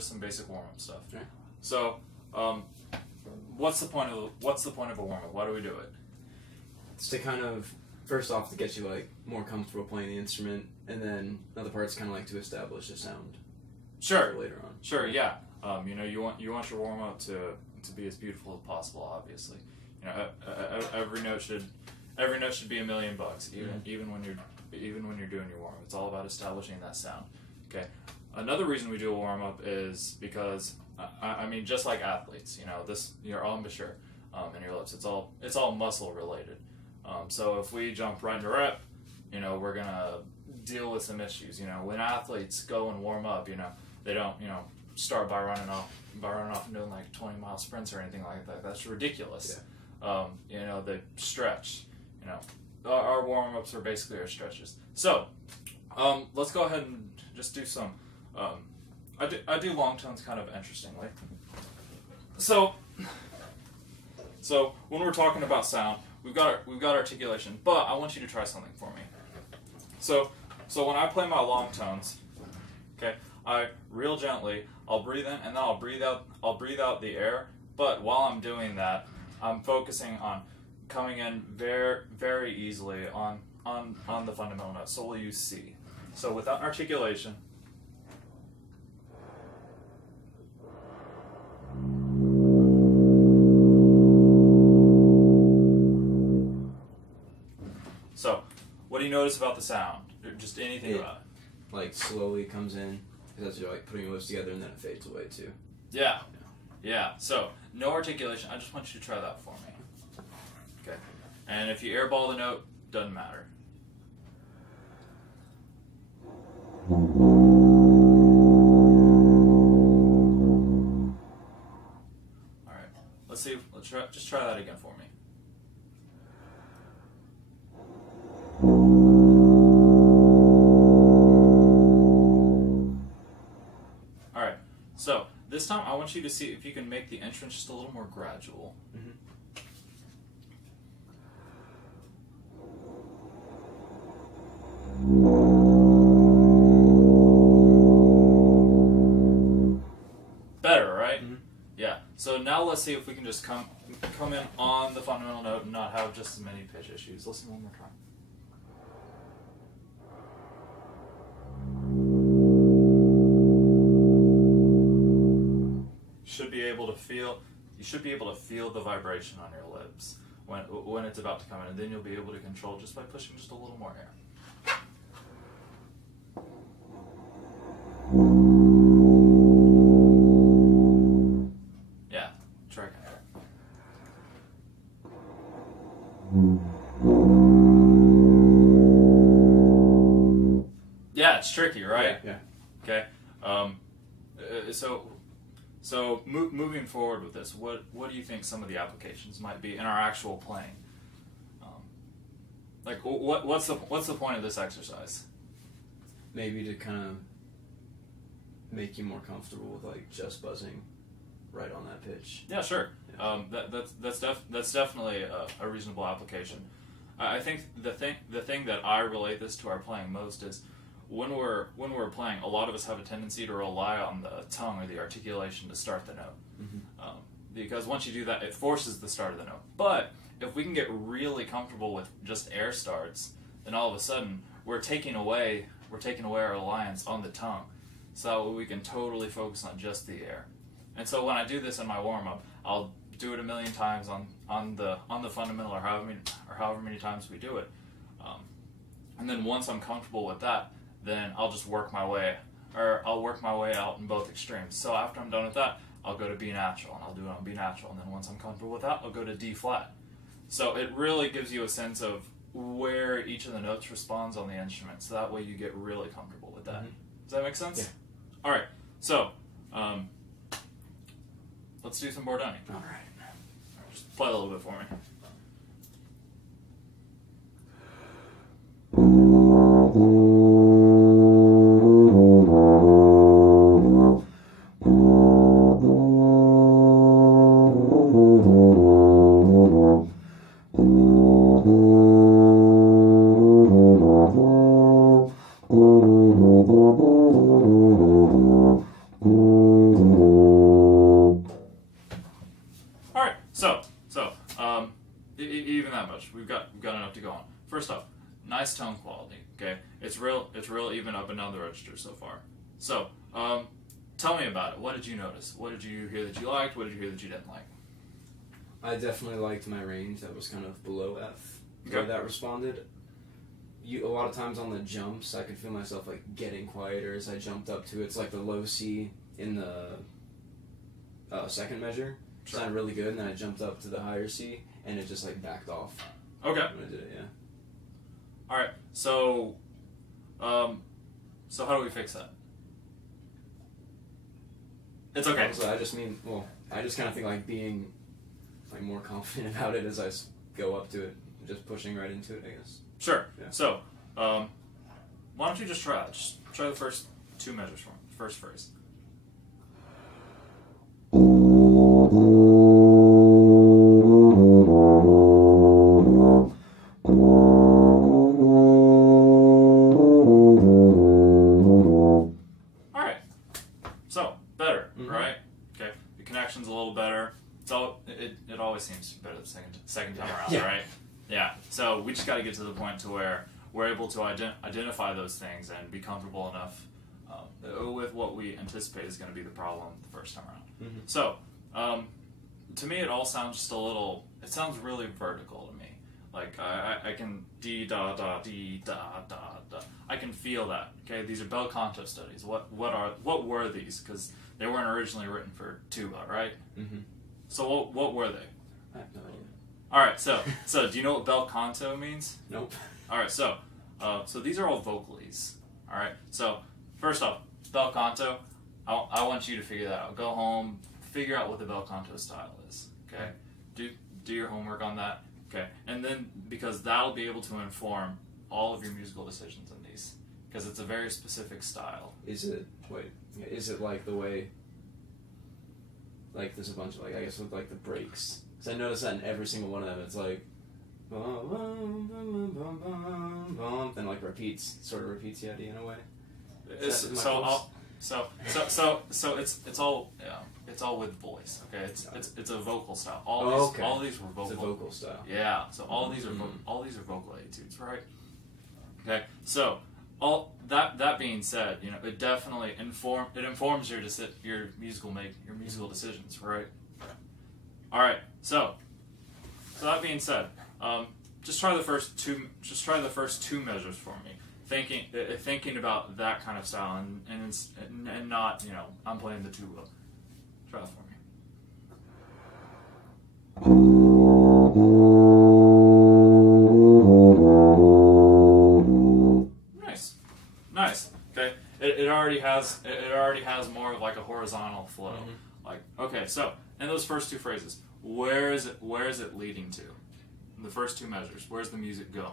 just some basic warm-up stuff. Okay. So, what's the point of a warm-up? Why do we do it? It's to kind of, first off, to get you like more comfortable playing the instrument, and then another part's kind of like to establish a sound. Sure. Later on. Sure. Yeah. You know, you want your warm-up to be as beautiful as possible. Obviously, you know, every note should be $1 million. Even when you're doing your warm-up, it's all about establishing that sound. Okay. Another reason we do a warm-up is because I mean, just like athletes, you know, your embouchure and your lips, it's all muscle related. So if we jump right into rep, you know, we're gonna deal with some issues. You know, when athletes go and warm up, you know, they don't, you know, start by running off and doing like 20-mile sprints or anything like that. That's ridiculous. Yeah. You know, they stretch. You know, our warm-ups are basically our stretches. So, let's go ahead and just do some. I do long tones kind of interestingly. So when we're talking about sound, we've got articulation, but I want you to try something for me. So when I play my long tones, okay, I real gently, I'll breathe in and then I'll breathe out the air, but while I'm doing that, I'm focusing on coming in very, very easily on the fundamental note. So we'll use C. So without articulation, so what do you notice about the sound? Or just anything about it? Like slowly comes in, because you're like putting your lips together and then it fades away too. Yeah. So no articulation. I just want you to try that for me. Okay. And if you airball the note, doesn't matter. All right. Let's see. Just try that again for me. All right. So this time, I want you to see if you can make the entrance just a little more gradual. Mm-hmm. Better, right? Mm-hmm. Yeah. So now let's see if we can just come in on the fundamental note and not have just as many pitch issues. Listen one more time. You should be able to feel the vibration on your lips when it's about to come in, and then you'll be able to control just by pushing just a little more air. Yeah, try again. Yeah, it's tricky, right? Yeah. Okay. So moving forward with this, what do you think some of the applications might be in our actual playing? Like, what's the point of this exercise? Maybe to kind of make you more comfortable with like just buzzing right on that pitch. Yeah, sure. Yeah. That's definitely a reasonable application. I think the thing that I relate this to our playing most is when we're playing, a lot of us have a tendency to rely on the tongue or the articulation to start the note. Mm-hmm. Because once you do that, it forces the start of the note. But if we can get really comfortable with just air starts, then all of a sudden we're taking away our reliance on the tongue, so we can totally focus on just the air. And so when I do this in my warm up, I'll do it 1,000,000 times on the fundamental, or however many times we do it. And then once I'm comfortable with that, then I'll just work my way out in both extremes. So after I'm done with that, I'll go to B natural, and I'll do it on B natural. And then once I'm comfortable with that, I'll go to D flat. So it really gives you a sense of where each of the notes responds on the instrument. So that way you get really comfortable with that. Mm-hmm. Does that make sense? Yeah. All right. So let's do some Bordoni. All right. Just play a little bit for me. We've got enough to go on. First off, nice tone quality. Okay, it's real even up and down the register so far. So, tell me about it. What did you notice? What did you hear that you liked? What did you hear that you didn't like? I definitely liked my range. That was kind of below F. The way that responded. A lot of times on the jumps, I could feel myself like getting quieter as I jumped up to it. It's like the low C in the second measure. Sounded really good, and then I jumped up to the higher C, and it just like backed off. Okay. When I did it, yeah. All right. So, so how do we fix that? It's okay. Honestly, I just kind of think like being like more confident about it as I go up to it, just pushing right into it, I guess. Sure. Yeah. So, why don't you just try it? Just try the first two measures for me. First phrase. All right. So better, right? Okay. The connection's a little better. It always seems better the second time around, right? Yeah. So we just got to get to the point to where we're able to identify those things and be comfortable enough with what we anticipate is going to be the problem the first time around. Mm-hmm. So, to me, it all sounds just a little. It sounds really vertical to me. Like I can dee da da dee da da da. I can feel that. Okay, these are bel canto studies. What were these? Because they weren't originally written for tuba, right? Mm-hmm. So what were they? I have no idea. All right, so do you know what bel canto means? Nope. All right, so these are all vocalises. All right, so first off, bel canto. I want you to figure that out. Go home, figure out what the bel canto style is. Okay, do your homework on that. Okay, and then because that'll be able to inform all of your musical decisions in these, because it's a very specific style. Is it like the way? Like there's a bunch of like I guess with like the breaks. Because I noticed that in every single one of them, it's like, then like sort of repeats the idea in a way. It's all with voice. Okay, it's a vocal style. All these were vocal. It's a vocal style. Yeah. So all these are vocal etudes, right? Okay. So that being said, it definitely informs your musical decisions, right? All right. So that being said, just try the first two measures for me. Thinking about that kind of style and not I'm playing the tuba. Try that for me. Nice. Okay. It already has more of like a horizontal flow. Mm-hmm. Like okay, so in those first two phrases, where is it leading to? In the first two measures, where's the music going?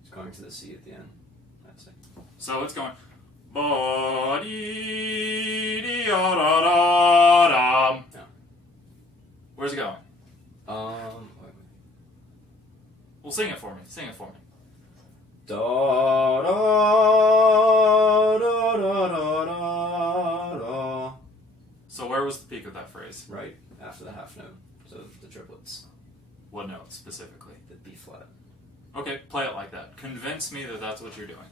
It's going to the C at the end, I'd say. So it's going. No. Where's it going? Wait. Well, sing it for me. Da da da da da da. So where was the peak of that phrase? Right after the half note, so the triplets. What note specifically? The B flat. Okay, play it like that. Convince me that that's what you're doing.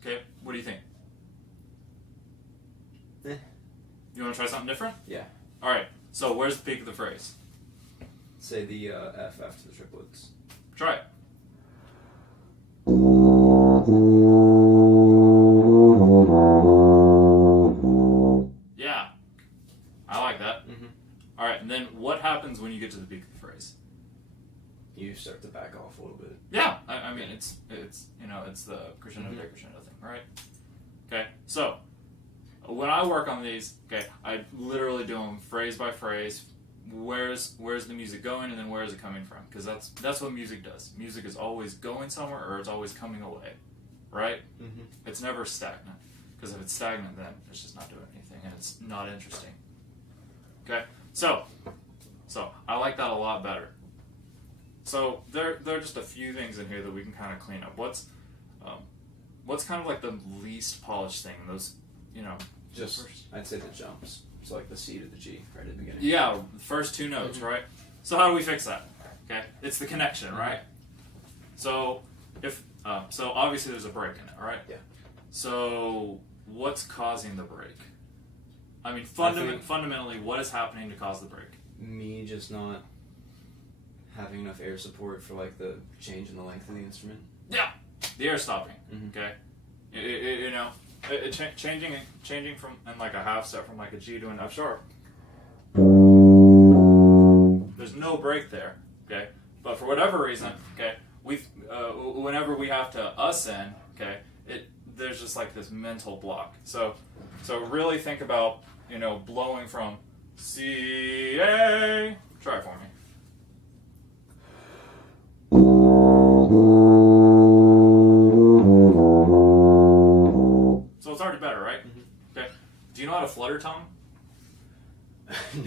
Okay, what do you think? You want to try something different? Yeah. All right. So where's the peak of the phrase? Say the F after the triplets. Try it. Yeah, I like that. Mm-hmm. All right, and then what happens when you get to the peak of the phrase? You start to back off a little bit. Yeah, I mean it's the crescendo decrescendo thing, right? Okay, so when I work on these, okay, I literally do them phrase by phrase. Where's the music going, and then where is it coming from? Because that's what music does. Music is always going somewhere, or it's always coming away, right? Mm-hmm. It's never stagnant. Because if it's stagnant, then it's just not doing anything, and it's not interesting. Okay, so I like that a lot better. So there are just a few things in here that we can kind of clean up. What's kind of like the least polished thing? Those, you know, Just I'd say the jumps. It's like the C to the G right at the beginning. Yeah, the first two notes, right? So how do we fix that? Okay, it's the connection, right? So so obviously there's a break in it, right? Yeah. So what's causing the break? I mean, fundamentally, what is happening to cause the break? Me just not having enough air support for like the change in the length of the instrument. Yeah, the air stopping. Okay, you know, changing from in like a half step from like a G to an F sharp. There's no break there. Okay, but for whatever reason, okay, whenever we have to ascend, okay, there's just like this mental block. So really think about, you know, blowing from C A. Try it for me. So it's already better, right? Okay. Do you know how to flutter tongue?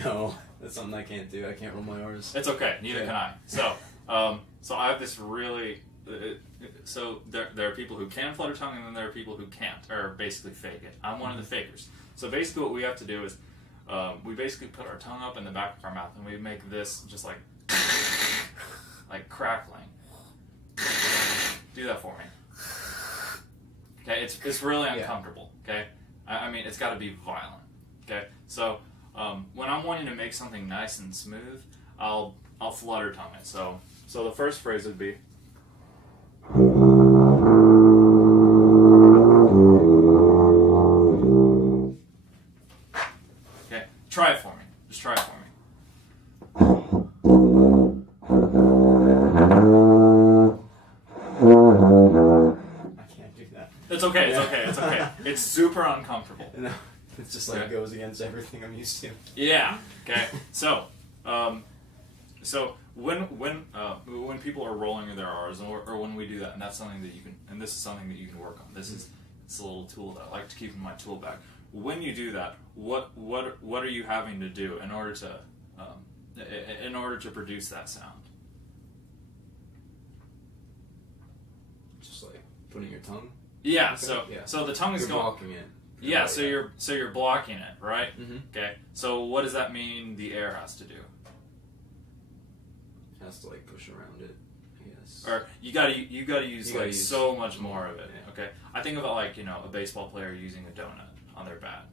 No, that's something I can't do. I can't roll my R's. It's okay. Neither can I. So I have this really. So there are people who can flutter tongue, and then there are people who can't, or basically fake it. I'm one of the fakers. So basically, what we have to do is we basically put our tongue up in the back of our mouth, and we make this just like crackling. Do that for me. Okay, it's really uncomfortable. Okay, I mean it's got to be violent. Okay, so when I'm wanting to make something nice and smooth, I'll flutter tongue it. So the first phrase would be. Okay, try it for me. Just try it for me. I can't do that. It's okay. It's okay. It's okay. It's super uncomfortable. No, it's just like goes against everything I'm used to. Yeah. Okay. So when people are rolling their R's, or when we do that, and that's something that you can, and this is something that you can work on. It's a little tool that I like to keep in my tool bag. When you do that, what are you having to do in order to produce that sound? Just like putting your tongue. Yeah. Okay. So the tongue is you're going. blocking it. Yeah. So you're blocking it, right? Mm-hmm. Okay. So what does that mean? The air has to do. Has to like push around it, I guess. Or you gotta use so much more of it. Yeah. Okay, I think of it like, you know, a baseball player using a donut on their bat.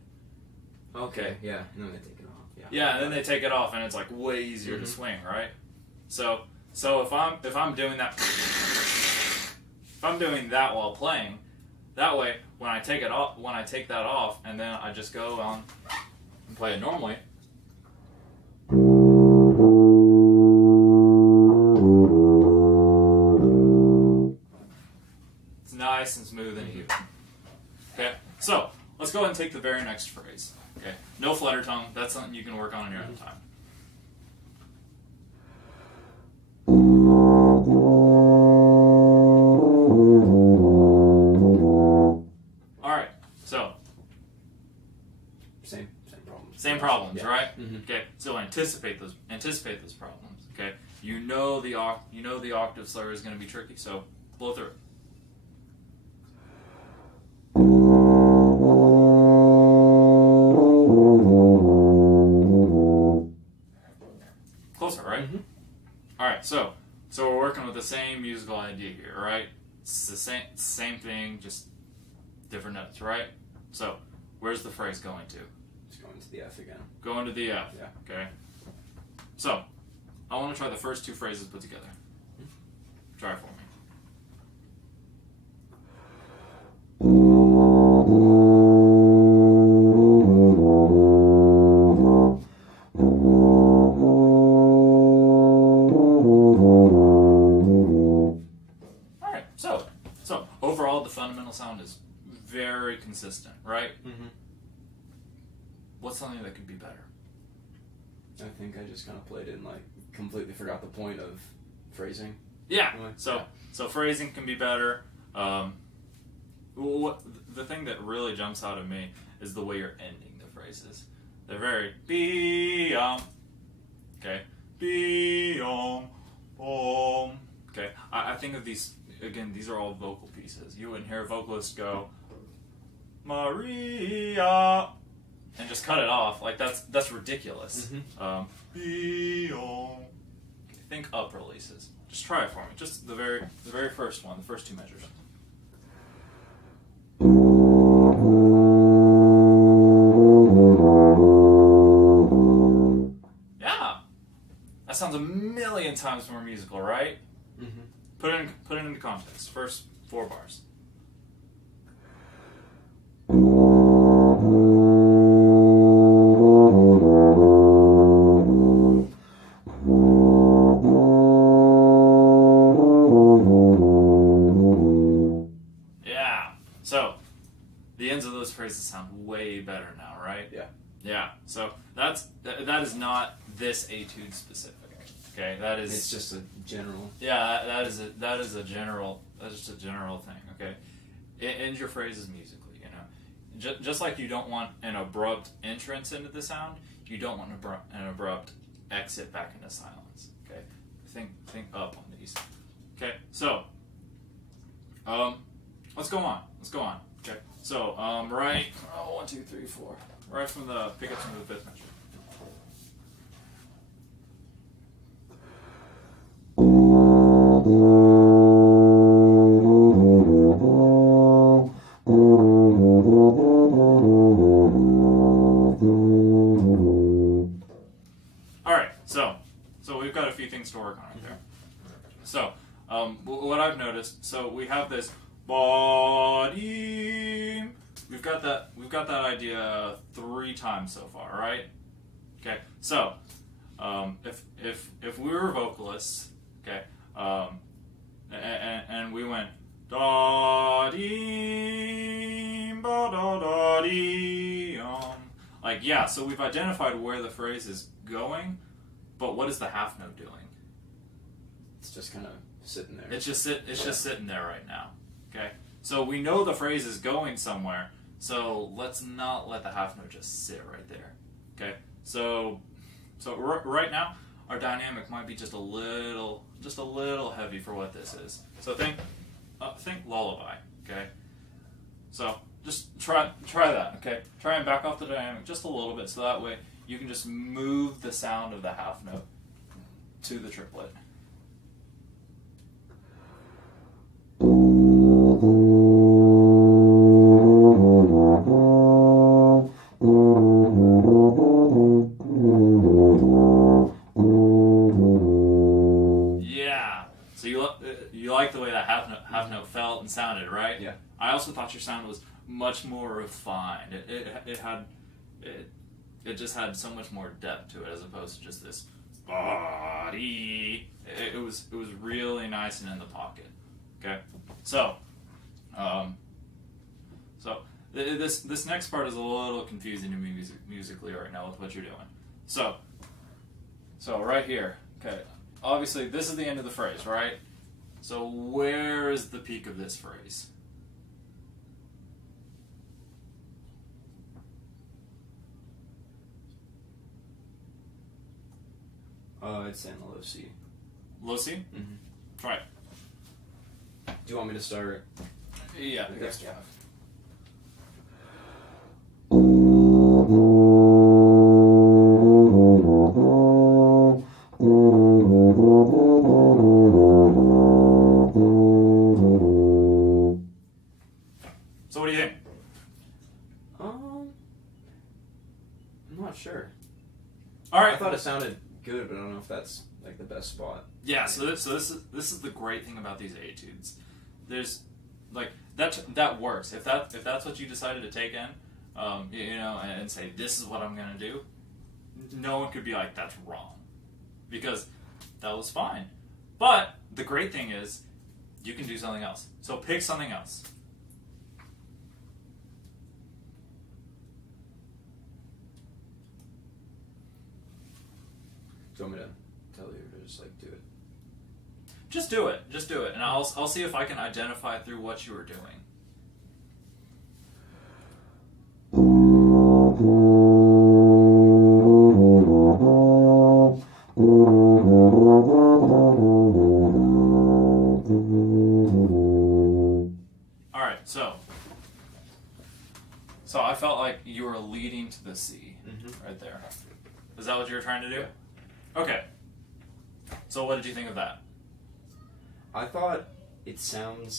Okay. Yeah. And then they take it off. Yeah. Yeah, and then they take it off, and it's like way easier to swing, right? So if I'm doing that, if I'm doing that while playing, that way when I take that off, and then I just go on and play it normally. Nice and smooth and even. Okay, so let's go ahead and take the very next phrase. Okay, no flutter tongue. That's something you can work on in your own time. All right, so Same problems. same problems, Yeah. right? Mm-hmm. Okay, so anticipate those problems. Okay, you know the octave slur is going to be tricky, so blow through it. Closer, right? Mm-hmm. All right, so we're working with the same musical idea here, right? It's the same thing, just different notes, right? So where's the phrase going to? It's going to the F again. Going to the F. Yeah. Okay. So I want to try the first two phrases put together. Try it for me. So overall, the fundamental sound is very consistent, right? Mm-hmm. What's something that could be better? I think I just kind of played it and like completely forgot the point of phrasing. Yeah. Anyway, So phrasing can be better. The thing that really jumps out at me is the way you're ending the phrases. They're very be okay, be I think of these, again, these are all vocal pieces. You wouldn't hear a vocalist go, Maria, and just cut it off. Like, that's ridiculous. Think up releases. Just try it for me. Just the very first one, the first two measures. Yeah, that sounds a million times more musical, right? Put it into context. First 4 bars. Yeah. So the ends of those phrases sound way better now, right? Yeah. Yeah. So that is not this etude specific. Okay, that is. It's just a general. Yeah, that is a general. That's just a general thing. Okay, end your phrases musically. You know, just like you don't want an abrupt entrance into the sound, you don't want an abrupt exit back into silence. Okay, think up on these. Okay, so let's go on. Okay, so right. 1, 2, 3, 4. Right from the pickups from the 5th measure. Alright, so we've got a few things to work on right there. So, what I've noticed, so we have this body. We've got that idea 3 times so far, right? Okay, so if we were vocalists, okay, and we went da dee ba da da dee like, yeah, so we've identified where the phrase is going, but what is the half note doing? It's just kind of sitting there. It's just sitting there right now. Okay, so we know the phrase is going somewhere, so let's not let the half note just sit right there. Okay, so right now our dynamic might be just a little heavy for what this is. So think lullaby. Okay, so just try that. Okay, try and back off the dynamic just a little bit, so that way you can just move the sound of the half note to the triplet. Yeah. So you like the way that half note felt and sounded, right? Yeah. I also thought your sound was much more refined. It just had so much more depth to it as opposed to just this body. It was really nice and in the pocket. Okay, so this next part is a little confusing to me musically right now with what you're doing. So right here, okay, obviously this is the end of the phrase, right? So where is the peak of this phrase? I'd say in the low C. Low C? Mm-hmm. Try it. Do you want me to start? Yeah. I guess, yeah. So what do you think? I'm not sure. All right. I thought it sounded good, but I don't know if that's like the best spot. Yeah. So this is the great thing about these etudes. There's like that works. If that's what you decided to take in, you know, and say this is what I'm gonna do, no one could be like that's wrong, because that was fine. But the great thing is you can do something else. So pick something else. Do you want me to tell you to just like do it? Just do it. Just do it, and I'll see if I can identify through what you were doing. felt like you were leading to the C right there. Is that what you were trying to do? Yeah. Okay. So what did you think of that? I thought it sounded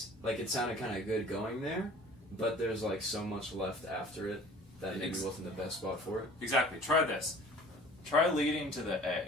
kind of good going there, but there's like so much left after it that maybe wasn't the best spot for it. Exactly. Try this. Try leading to the A.